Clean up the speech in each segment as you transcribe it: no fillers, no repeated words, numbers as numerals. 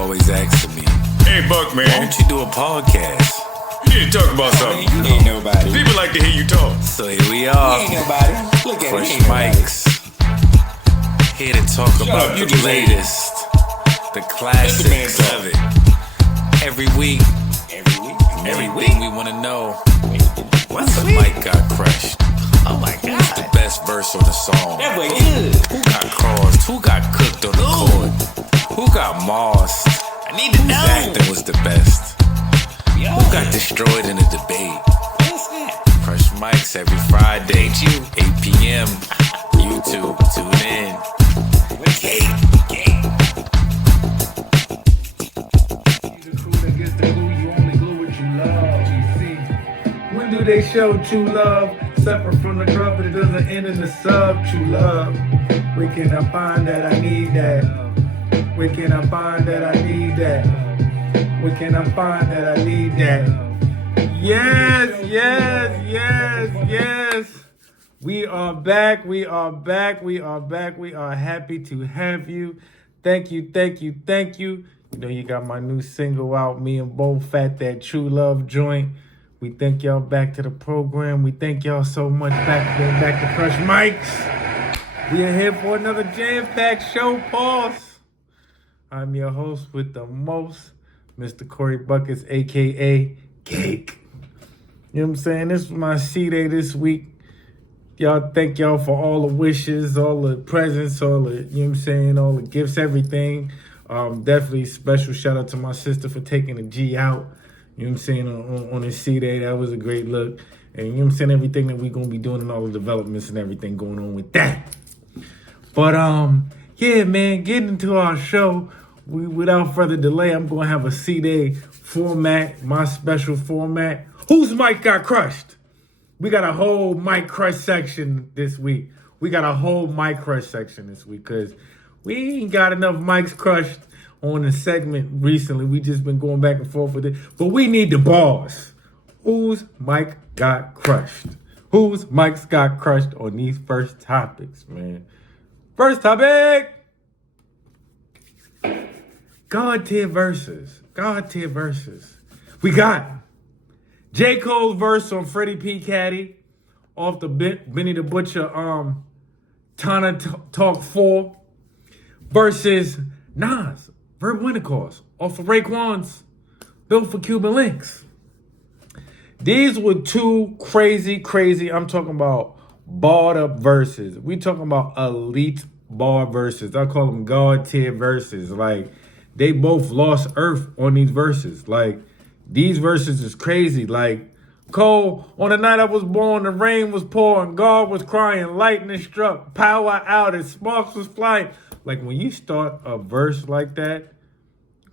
always asking me, hey, Buck, man. why don't you do a podcast? You need to talk about something. Man, you ain't nobody. People like to hear you talk. So here we are, You ain't nobody. Look at Fresh it. Mics, here to talk about you the just latest, the man classics talk. of it. Every week, everything we want to know. What's the mic got crushed? Oh my Who's God. the best verse on the song? That way good. Who got crossed? Who got cooked on the court? Who got mossed? I need to Whose know. acting was the best? Yo, Who got destroyed in a debate? what's that? Fresh Mics every Friday, 8 p.m. YouTube, tune in. The crew that gets the glue, you only glue what you love. You see, when do they show true love? Separate from the club, but it doesn't end in the sub. True love. Where can I find that? I need that. Where can I find that? I need that. Where can I find that? I need that. Yes, yes, yes, yes. We are back. We are back. We are back. We are happy to have you. Thank you, thank you, thank you. You know, you got my new single out, me and BOFAAT, that True Love joint. We thank y'all back to the program. We thank y'all so much back to Fresh Mics. We are here for another jam-packed show. Pause. I'm your host with the most, Mr. Korey Buckets, a.k.a. Cake. You know what I'm saying? This was my C-Day this week. Y'all, thank y'all for all the wishes, all the presents, all the, you know what I'm saying, all the gifts, everything. Definitely special shout out to my sister for taking the G out. You know what I'm saying, on his C-Day. That was a great look. And you know what I'm saying, everything that we're going to be doing and all the developments and everything going on with that. But, yeah, man, getting into our show, without further delay, I'm going to have a C-Day format, my special format. Whose mic got crushed? We got a whole mic crush section this week. We got a whole mic crush section this week because we ain't got enough mics crushed on the segment recently. We just been going back and forth with it. But we need the bars. Whose mic got crushed? Whose mics got crushed on these first topics, man? First topic. God tier verses. God tier verses. We got J. Cole's verse on Freddy P. Caddy off the Benny the Butcher Tana Talk 4 versus Nas Verbal Intercourse off of Raekwon's Built for Cuban Links. These were two crazy, I'm talking about barred up verses. We talking about elite bar verses. I call them God tier verses. Like, they both lost earth on these verses. Like, these verses is crazy. Like, Cole, on the night I was born, the rain was pouring, God was crying, lightning struck, power out, and sparks was flying. Like, when you start a verse like that,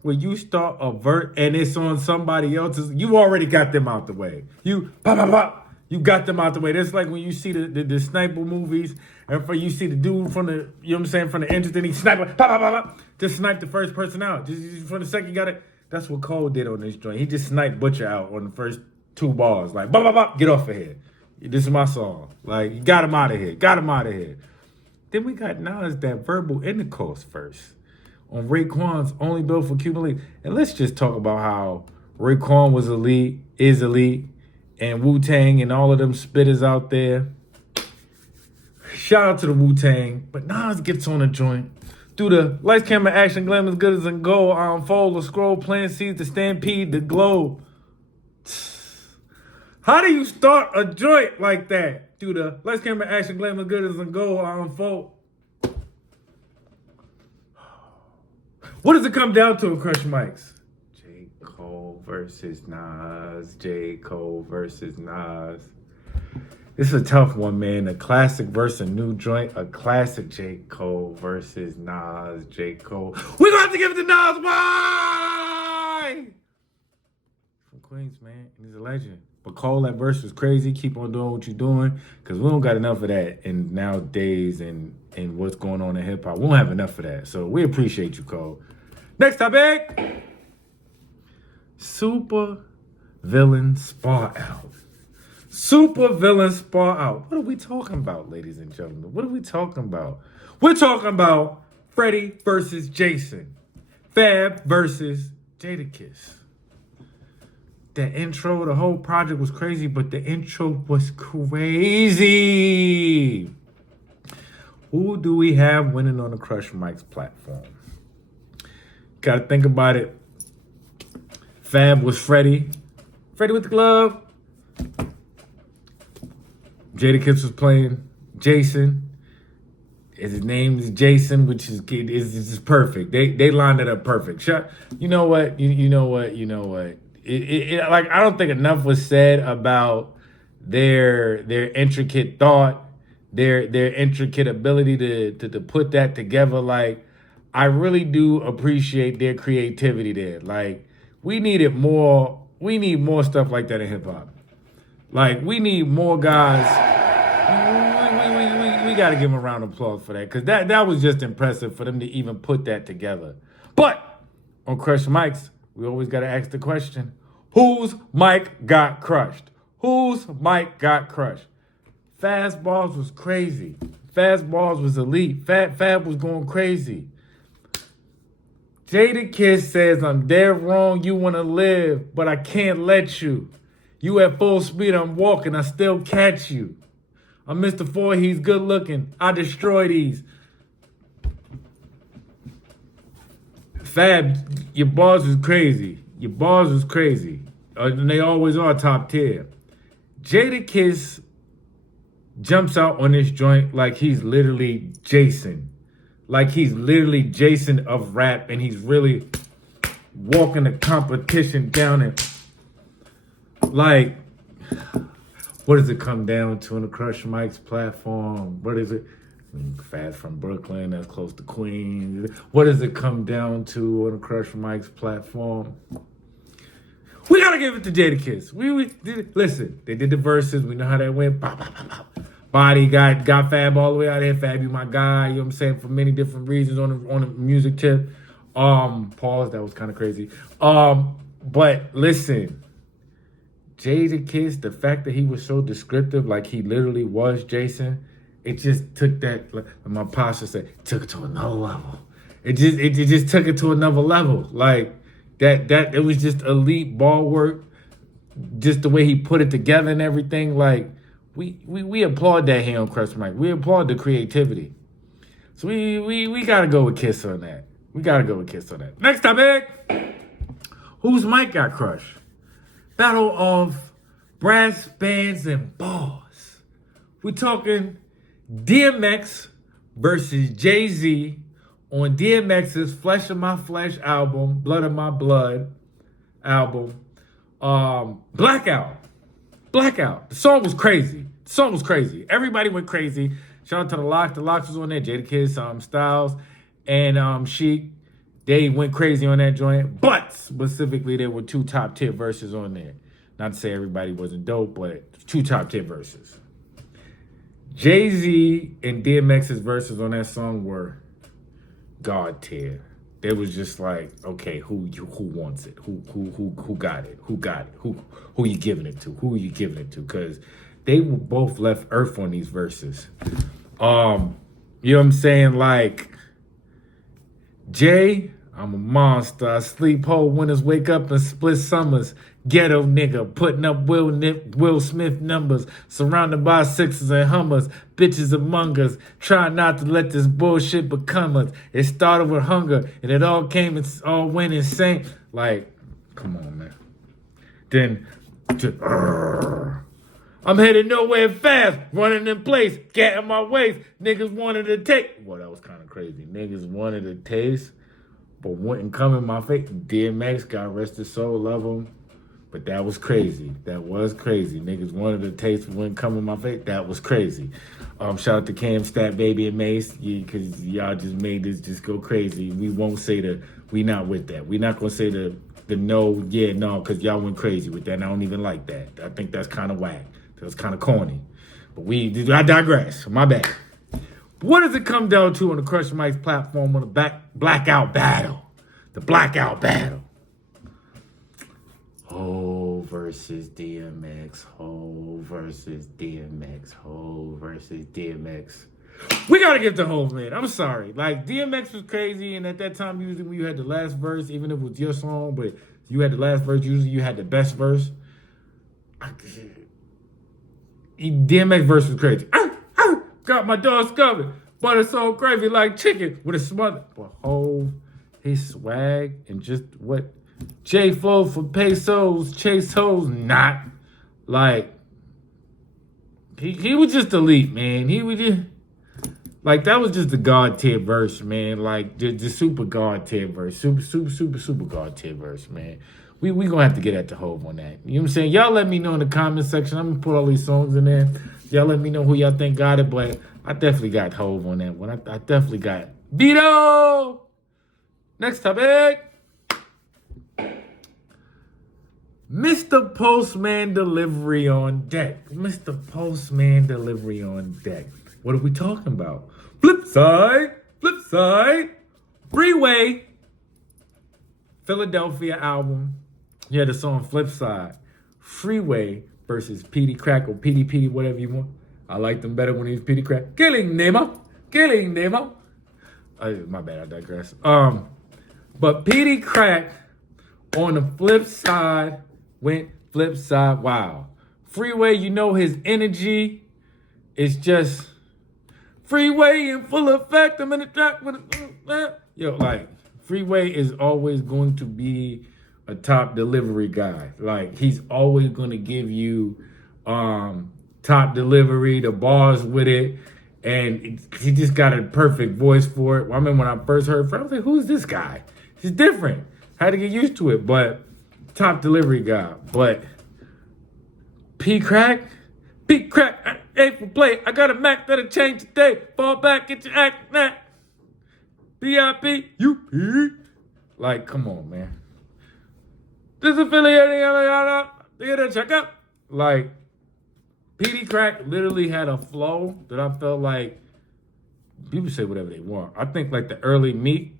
when you start a verse and it's on somebody else's, you already got them out the way. You pop, pop, pop. You got them out the way. That's like when you see the sniper movies, and for you see the dude from the, you know what I'm saying, from the entrance, and he sniper, pop, pop, pop, pop, just snipe the first person out. Just from the second you got it. That's what Cole did on this joint. He just sniped Butcher out on the first two bars. Like, bop, bop, bop, get off of here. This is my song. Like, you got him out of here. Got him out of here. Then we got Nas, that Verbal Intercourse verse on Raekwon's Only Built for Cuban Links. And let's just talk about how Raekwon was elite, is elite, and Wu-Tang and all of them spitters out there. Shout out to the Wu-Tang. But Nas gets on a joint. Through the lights, camera, action, glam as good as in gold. I unfold the scroll, plant seeds, the stampede, the globe. How do you start a joint like that? Through the lights, camera, action, glam as good as in gold. I unfold. What does it come down to in Crush Mics? J. Cole versus Nas. J. Cole versus Nas. This is a tough one, man. A classic versus a new joint. A classic J. Cole versus Nas. J. Cole. We're going to have to give it to Nas. Why? From Queens, man. He's a legend. But Cole, that verse was crazy. Keep on doing what you're doing. Because we don't got enough of that in nowadays and what's going on in hip-hop. We don't have enough of that. So we appreciate you, Cole. Next topic. Super Villain Spar Out. Super Villain Spar Out. What are we talking about, ladies and gentlemen? What are we talking about? We're talking about Freddy versus Jason. Fab versus Jadakiss. The intro, the whole project was crazy, but the intro was crazy. Who do we have winning on the Crush Mike's platform? Gotta think about it. Fab was Freddy. Freddy with the glove. Jadakiss was playing Jason. His name is Jason, which is perfect. They lined it up perfect. You know what? You know what? Like, I don't think enough was said about their intricate thought, their intricate ability to put that together. Like, I really do appreciate their creativity there. Like, we need more stuff like that in hip hop. Like, we need more guys. We got to give them a round of applause for that, because that was just impressive for them to even put that together. But on Crush Mics, we always got to ask the question, whose mic got crushed? Whose mic got crushed? Fastballs was crazy. Fastballs was elite. Fab was going crazy. Jadakiss says, I'm dead wrong, you want to live, but I can't let you. You at full speed, I'm walking, I still catch you. I'm Mr. Four, he's good looking, I destroy these. Fab, your bars was crazy. Your bars was crazy. And they always are top tier. Jadakiss jumps out on this joint like he's literally Jason. Like he's literally Jason of rap, and he's really walking the competition down and like, what does it come down to on the Crush Mike's platform? What is it? Fast from Brooklyn, that's close to Queens. What does it come down to on the Crush Mike's platform? We gotta give it to Jadakiss. Listen, they did the verses. We know how that went. Body got Fab all the way out of here. Fab, you my guy. You know what I'm saying? For many different reasons on the music tip. Pause. That was kind of crazy. But listen, Jadakiss, the fact that he was so descriptive, like he literally was Jason, it just took that. Like my pastor said, took it to another level. It just took it to another level. Like that it was just elite ball work. Just the way he put it together and everything. Like we applaud that here on Crush Mike. We applaud the creativity. So we gotta go with Kiss on that. We gotta go with Kiss on that. Next topic. Whose mic got crushed? Battle of brass bands and bars. We're talking DMX versus Jay-Z on DMX's Flesh of My Flesh album, Blood of My Blood album. Blackout. The song was crazy. Everybody went crazy. Shout out to the Locks. The Locks was on there. Jadakiss, Styles, and Sheik. They went crazy on that joint. But specifically, there were two top tier verses on there. Not to say everybody wasn't dope, but two top tier verses. Jay-Z and DMX's verses on that song were God tier. It was just like, okay, who wants it? Who got it? Who you giving it to? Who are you giving it to? Because they were both left earth on these verses. You know what I'm saying? Like, Jay, I'm a monster. I sleep whole winters, wake up in split summers. Ghetto nigga, putting up Will Smith numbers. Surrounded by sixes and Hummers. Bitches among us. Try not to let this bullshit become us. It started with hunger, and it all went insane. Like, come on, man. Then, I'm headed nowhere fast, running in place, getting my waist. Niggas wanted to take. Well, that was kind of crazy. Niggas wanted to taste, but wouldn't come in my face. DMX, God rest his soul, love him. But that was crazy. That was crazy. Niggas wanted to taste, wouldn't come in my face. That was crazy. Shout out to Cam, Stat Baby, and Mace, because y'all just made this just go crazy. We won't say we not with that. We not going to say the no, yeah, no, because y'all went crazy with that, and I don't even like that. I think that's kind of whack. That's kind of corny. But I digress. My bad. What does it come down to on the Crush Mike's platform on the Blackout Battle? The Blackout Battle. Ho versus DMX. Ho versus DMX. Ho versus DMX. We gotta give the whole man. I'm sorry. Like DMX was crazy, and at that time, usually when you had the last verse, even if it was your song, but you had the last verse, usually you had the best verse. DMX verse was crazy. Got my dogs covered, butter so gravy like chicken with a smother. But Hov, his swag and just what J Flow for pesos, chase hoes, not like he was just elite, man. He was just like that was just the God tier verse, man. Like the super God tier verse, super God tier verse, man. We gonna have to get at the Hov on that. You know what I'm saying? Y'all let me know in the comment section. I'm gonna put all these songs in there. Y'all let me know who y'all think got it, but I definitely got Hov on that one. I definitely got Vito. Next topic. Mr. Postman delivery on deck. Mr. Postman delivery on deck. What are we talking about? Flipside. Freeway. Philadelphia album. Yeah, the song Flipside. Freeway versus Peedi Crakk or Peedi, whatever you want. I liked them better when he was Peedi Crakk. Killing Nemo. My bad, I digress. But Peedi Crakk on the flip side went Flipside. Wow. Freeway, you know his energy is just Freeway in full effect. I'm in the track with it. Yo, like Freeway is always going to be a top delivery guy. Like he's always going to give you top delivery, the bars with it, and he just got a perfect voice for it. I remember when I first heard Freddy, I was like, "Who's this guy? He's different." Had to get used to it, but top delivery guy. But Crakk, I ain't for play. I got a Mac that'll change today. Fall back, get your act now. BIP, Like, come on, man. Disaffiliating, check out. Like, Peedi Crakk literally had a flow that I felt like people say whatever they want. I think like the early Meek,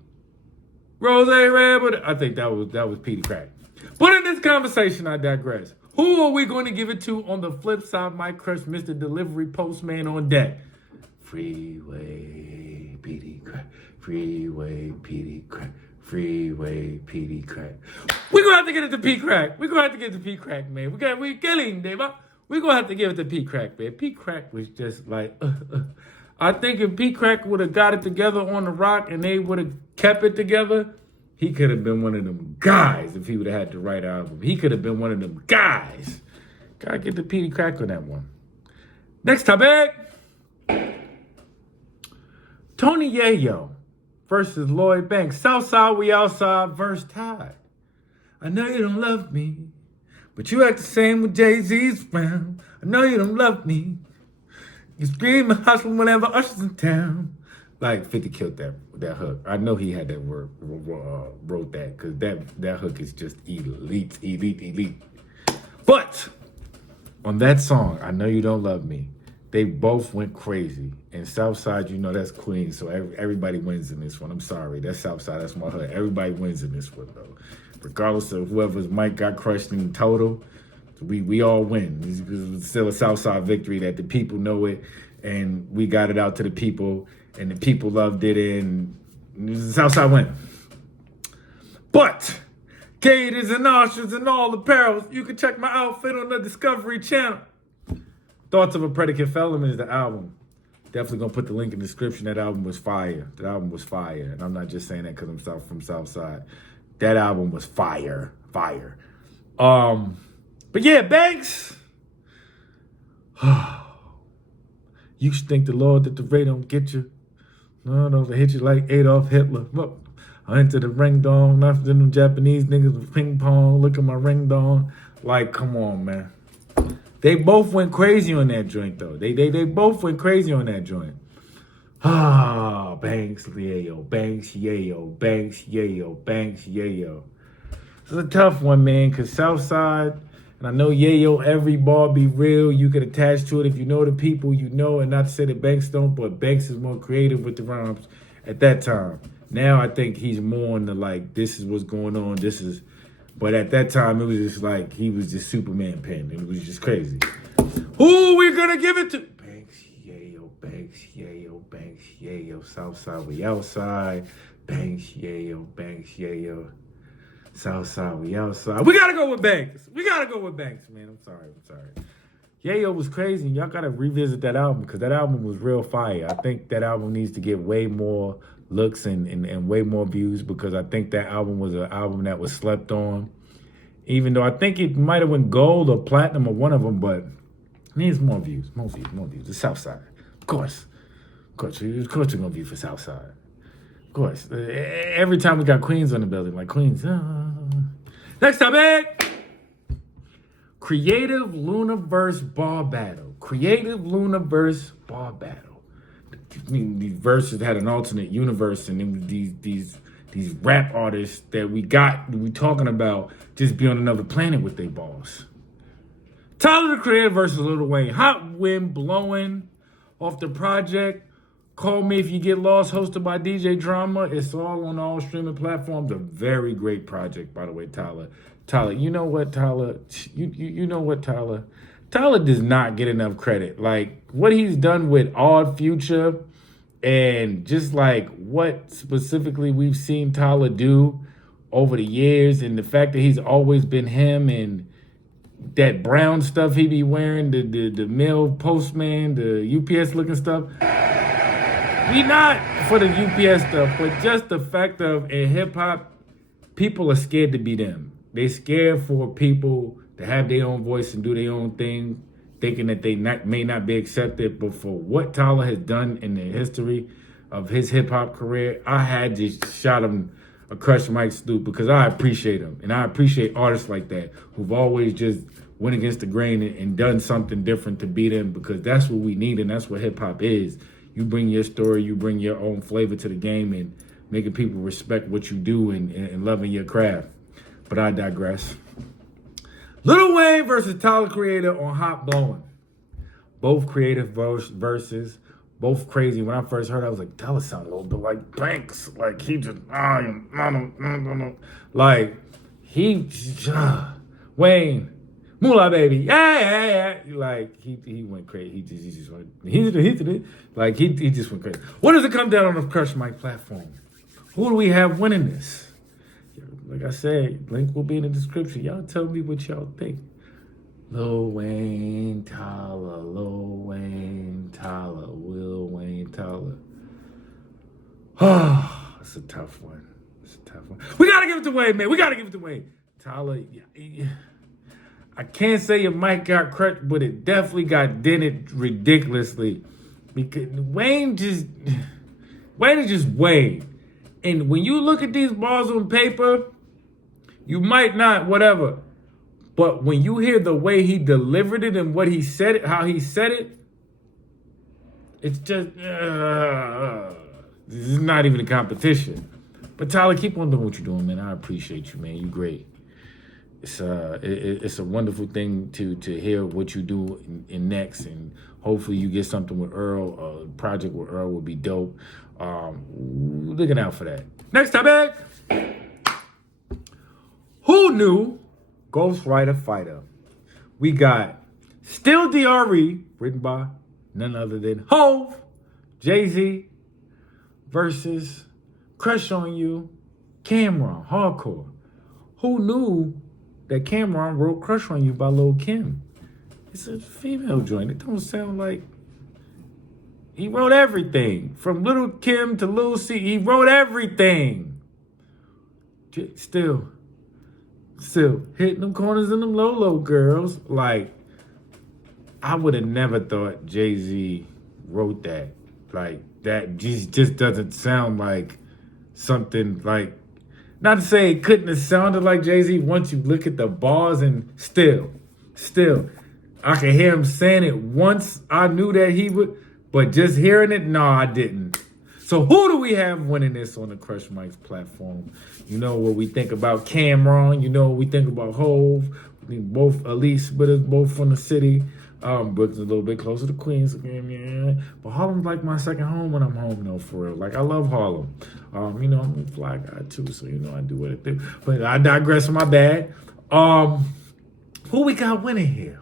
Rose Red, but I think that was Peedi Crakk. But in this conversation, I digress. Who are we going to give it to on the flip side? My crush, Mr. Delivery Postman on deck. Freeway, Peedi Crakk. Freeway, Peedi Crakk. Freeway, Peedi Crakk. We're going to have to get it to Crakk. We're going to have to get it to Crakk, man. We're killing, Dave. We're going to have to give it to Crakk, man. Crakk was just like, I think if Crakk would have got it together on the rock and they would have kept it together, he could have been one of them guys if he would have had to write an album. He could have been one of them guys. Gotta get the Peedi Crakk on that one. Next topic. Tony Yayo versus Lloyd Banks. Southside, we outside, verse tied. I know you don't love me, but you act the same with Jay-Z's round. I know you don't love me. You scream and hustle whenever Usher's in town. Like 50 killed that hook. I know he had that word, wrote that, because that hook is just elite. But on that song, I Know You Don't Love Me, they both went crazy. And Southside, you know that's Queens, so everybody wins in this one. I'm sorry, that's Southside, that's my hood. Everybody wins in this one, though. Regardless of whoever's mic got crushed in total, we all win. It's still a Southside victory that the people know it, and we got it out to the people, and the people loved it, and Southside win. But gators and ostrich and all the perils, you can check my outfit on the Discovery Channel. Thoughts of a Predicate Felon is the album. Definitely gonna put the link in the description. That album was fire. And I'm not just saying that because I'm from Southside. That album was fire. But yeah, Banks. You should thank the Lord that the Ray don't get you. No, they hit you like Adolf Hitler. Look, I into the ring dong. Not them Japanese niggas with ping pong. Look at my ring dong. Like, come on, man. They both went crazy on that joint, though. They both went crazy on that joint. Banks, Yayo, Banks, Yayo. It's a tough one, man, because Southside, and I know Yayo, every bar be real. You could attach to it if you know the people, you know, and not to say that Banks don't, but Banks is more creative with the rhymes at that time. Now I think he's more on the, like, this is what's going on, but at that time, it was just like, he was just Superman pen. It was just crazy. Who are we going to give it to? Banks, Yayo, Banks, Yayo, Banks, Yayo, Southside, we outside. Banks, Yayo, Banks, Yayo. Southside, we outside. We gotta go with Banks. We gotta go with Banks, man. I'm sorry. Yayo was crazy. Y'all gotta revisit that album because that album was real fire. I think that album needs to get way more looks and way more views because I think that album was an album that was slept on. Even though I think it might have went gold or platinum or one of them, but it needs more views. The Southside. Of course we're gonna view for Southside. Of course. Every time we got Queens on the building, like Queens. Next topic. Creative Luniverse Bar Battle. I mean, these verses had an alternate universe, and then these rap artists that we talking about just be on another planet with their balls. Tyler the Creator versus Lil Wayne. Hot Wind Blowing off the project. Call Me If You Get Lost, hosted by DJ Drama. It's all on all streaming platforms. A very great project, by the way, Tyler. Tyler, you know what, Tyler? You know what, Tyler? Tyler does not get enough credit. Like, what he's done with Odd Future and just like what specifically we've seen Tyler do over the years and the fact that he's always been him and that brown stuff he be wearing, the mail postman, the UPS looking stuff. We not for the UPS stuff, but just the fact of in hip hop, people are scared to be them. They scared for people to have their own voice and do their own thing, thinking that they may not be accepted. But for what Tyler has done in the history of his hip hop career, I had to shout him a crush Mike Snoop because I appreciate him. And I appreciate artists like that who've always just went against the grain and done something different to beat them because that's what we need and that's what hip hop is. You bring your story, you bring your own flavor to the game and making people respect what you do and loving your craft. But I digress. Lil Wayne versus Tyler Creator on Hot Blowing. Both creative verses, both crazy. When I first heard it, I was like, Tyler sound a little bit like Banks. Like, he just, like, Wayne, Moolah baby, yeah. Like, he went crazy. He just went, he just went crazy. What does it come down on the Crush Mike platform? Who do we have winning this? Like I said, link will be in the description. Y'all tell me what y'all think. Lil Wayne, Tyler, Lil Wayne, Tyler, Will Wayne, Tyler. Oh, it's a tough one. We gotta give it to Wayne, man. Tyler, I can't say your mic got crushed, but it definitely got dented ridiculously. Because Wayne is just Wayne. And when you look at these bars on paper, you might not, whatever. But when you hear the way he delivered it and what he said it, how he said it, it's just, this is not even a competition. But Tyler, keep on doing what you're doing, man. I appreciate you, man. You great. It's a wonderful thing to hear what you do in next, and hopefully you get something with Earl. A project with Earl would be dope. Looking out for that. Next topic. Who knew? Ghostwriter Fighter. We got Still DRE, written by none other than Hov, Jay-Z, versus Crush on You, CAMRON, Hardcore. Who knew that CAMRON wrote Crush on You by Lil' Kim? It's a female joint. It don't sound like... He wrote everything. From Lil' Kim to Lil' C. He wrote everything. Still hitting them corners and them low girls. Like, I would have never thought Jay-Z wrote that. Like, that just doesn't sound like something like... Not to say it couldn't have sounded like Jay-Z once you look at the bars, and still, I could hear him saying it once. I knew that he would, but just hearing it, no, I didn't. So who do we have winning this on the Crush Mike's platform? You know what we think about CAMRON. You know what we think about Hov. I think both Elise, but it's both from the city. Brooklyn's a little bit closer to Queens again, yeah. But Harlem's like my second home when I'm home, though, for real. Like, I love Harlem. You know, I'm a fly guy, too, so, you know, I do what I do. But I digress, my bad. Who we got winning here?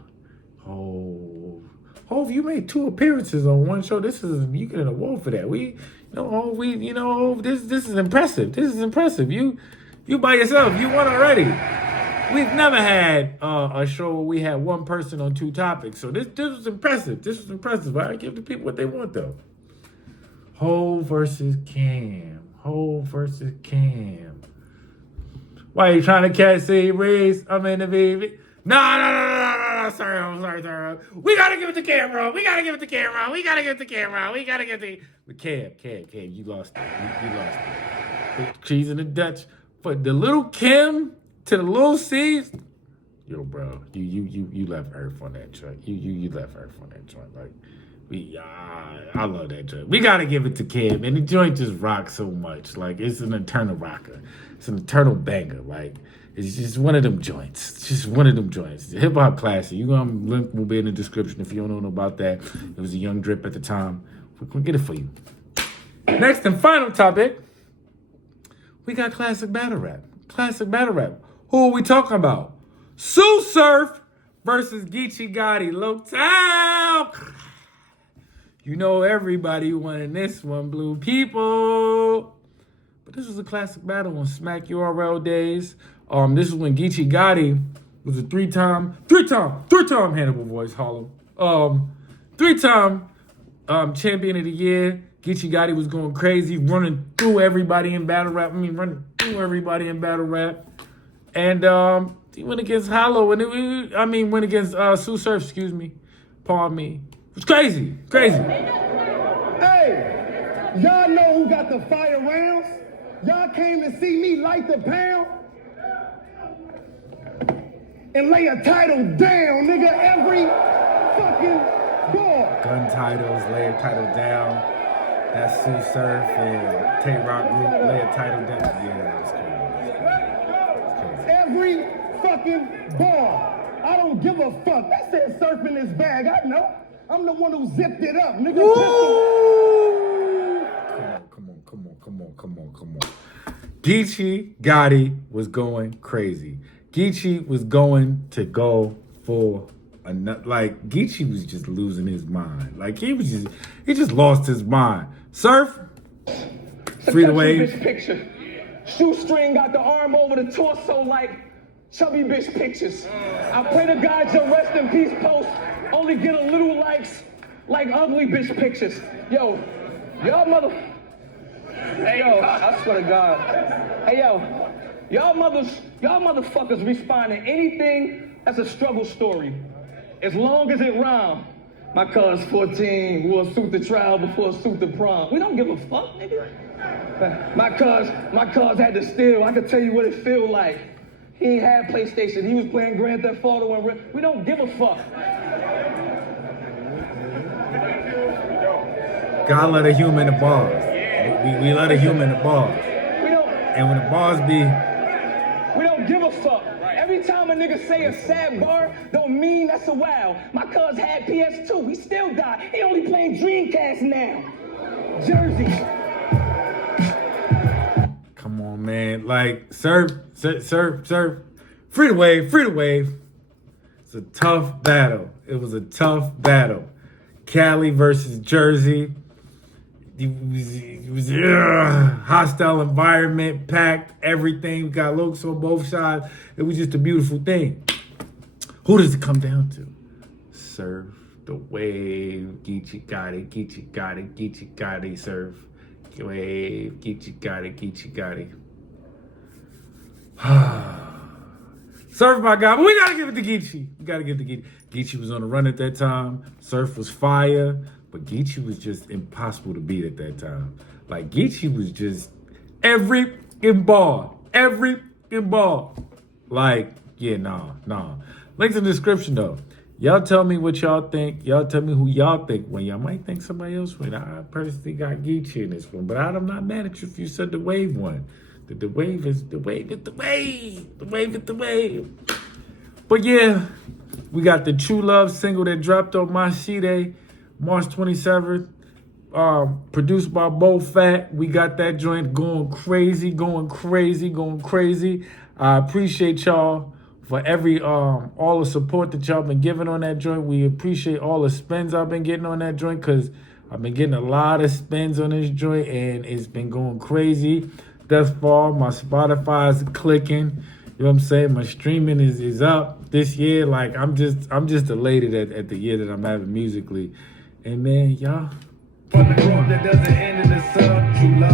Hov, you made 2 appearances on one show. You get an award for that. This is impressive. This is impressive. You by yourself. You won already. We've never had a show where we had one person on 2 topics. So this was impressive. This was impressive. I give the people what they want though. Hov versus Cam. Hov versus Cam. Why are you trying to catch C-Breeze? I'm in the baby. No. Sorry. We gotta give it to CAMRON. We gotta give it to CAMRON. Cam, you lost it. You lost it. The cheese and the Dutch. But the little Kim to the little C's. Yo, bro, you left Earth on that joint. You left Earth on that joint. Like, I love that joint. We gotta give it to Kim, and the joint just rocks so much. Like, it's an eternal rocker. It's an eternal banger. Like, it's just one of them joints. It's just one of them joints. Hip hop classic. Link will be in the description if you don't know about that. It was a young drip at the time. We're gonna get it for you. Next and final topic. We got classic battle rap. Classic battle rap. Who are we talking about? Sue Surf versus Geechi Gotti. Low-Town. You know everybody wanted this one, blue people. But this was a classic battle on Smack URL days. This is when Geechi Gotti was a three-time Hannibal Voice Harlem. 3-time champion of the year. Geechi Gotti was going crazy, running through everybody in battle rap. And he went against Hollow, and went against Sue Surf, excuse me. Pardon me. It was crazy. Hey, y'all know who got the fire rounds? Y'all came to see me light the pound and lay a title down, nigga, every fucking bar. Gun titles, lay a title down. That's Sue Surf and Tay-Rock Group, lay a title down. Yeah, it's crazy. Every fucking bar. I don't give a fuck. That said Surf in this bag. I know. I'm the one who zipped it up, nigga. Come on. Geechi Gotti was going crazy. Geechi was going to go for like Geechi was just losing his mind. Like he just lost his mind. Surf, Freeway. Bitch picture. Shoestring got the arm over the torso like chubby bitch pictures. I pray to God your rest in peace post only get a little likes like ugly bitch pictures. Yo, y'all Hey yo, I swear to God. Hey yo, y'all motherfuckers respond to anything that's a struggle story. As long as it rhyme. My cuz 14 wore a suit to trial before a suit to prom. We don't give a fuck, nigga. My cuz had to steal. I can tell you what it feel like. He ain't had PlayStation. He was playing Grand Theft Auto and we don't give a fuck. God let a human the bars. We let a human the bars. And when the bars be... We don't give a fuck. Every time a nigga say a sad bar, don't mean that's a wow. My cuz had PS2. He still died. He only playing Dreamcast now. Jersey. Come on, man. Like, surf. Free to wave. It's a tough battle. It was a tough battle. Cali versus Jersey. It was hostile environment, packed, everything. Got looks on both sides. It was just a beautiful thing. Who does it come down to? Surf, the wave, Geechi Gotti, surf. Wave, Geechi Gotti. Surf, my God, but we gotta give it to Geechi. Geechi was on the run at that time. Surf was fire, but Geechi was just impossible to beat at that time. Like, Geechi was just every ball. Like, yeah, nah. Links in the description, though. Y'all tell me what y'all think. Y'all tell me who y'all think win. Y'all might think somebody else win. I personally got Geechi in this one, but I'm not mad at you if you said the wave won. The wave is the wave. But yeah, we got the True Love single that dropped on my C-Day, March 27th. Produced by BOFAAT. We got that joint going crazy. I appreciate y'all for every all the support that y'all been giving on that joint. We appreciate all the spins I've been getting on that joint, because I've been getting a lot of spins on this joint and it's been going crazy thus far. My Spotify is clicking. You know what I'm saying? My streaming is up this year. Like I'm just elated at the year that I'm having musically. And man, y'all. From the growth that doesn't end in the sub, true love.